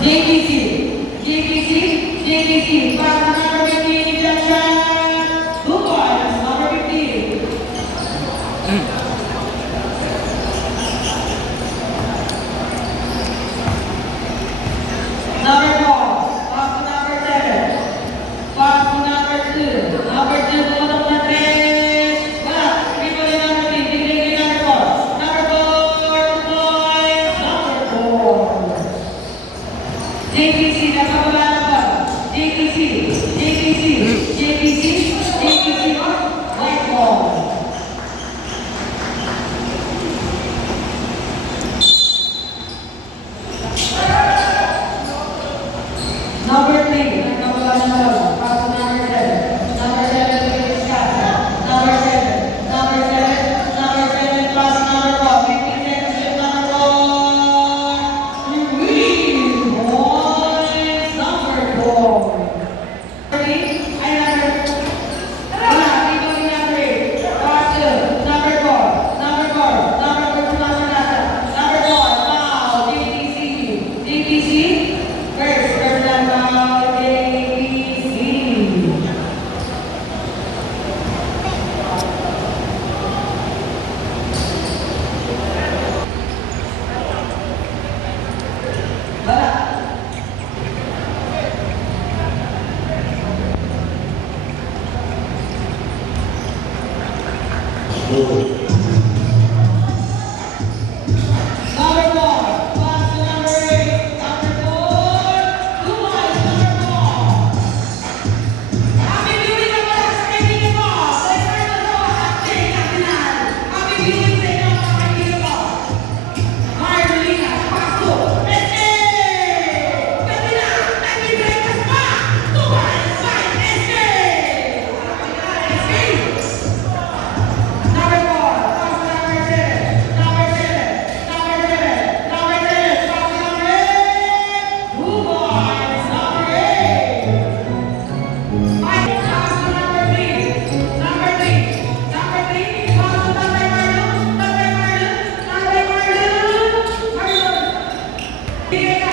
JPC, JPC, JPC, pass number 15, Jackson. 2 points, number 15. Number 4, pass to number 7. Pass to number 2. Number 2, tumatok na 3. Wala. People in number 3. Tignan number 4. Number 4, 2 points. Number 4. JPC, nakababa na ba? JPC, JPC, JPC, JPC, white ball. Number 3, nakababa na ba? Pass to number 7. Number 7, is Scott. Number 7, number 7, number 7, pass to number 4. 15 seconds with number 4. Three points, number 4. Ay, number, wala, dito yung number 8. Pass to number 4, number 4, number 4, number nasa. Number 4, foul, JPC. JPC, first down foul, JPC. Wala. Number 4, pass to number 8. Number 4, 2 points, number 4. Happy viewing ang mga sa kaibigan ko. Sa isang update na final. Happy viewing sa inyo mga kaibigan ko. Marlina, pass to SK. Katina, nag-breakfast pa. 2 points, 5, SK. SK. Number 4, pass to number 7. Number 7, number 7, number 7, pass to number 8. 2 points, number 8. Five, pass to number 3. Number 3, number 3, pass to number Marlon. Number Marlon, number Marlon. Marlon. Bigay ka.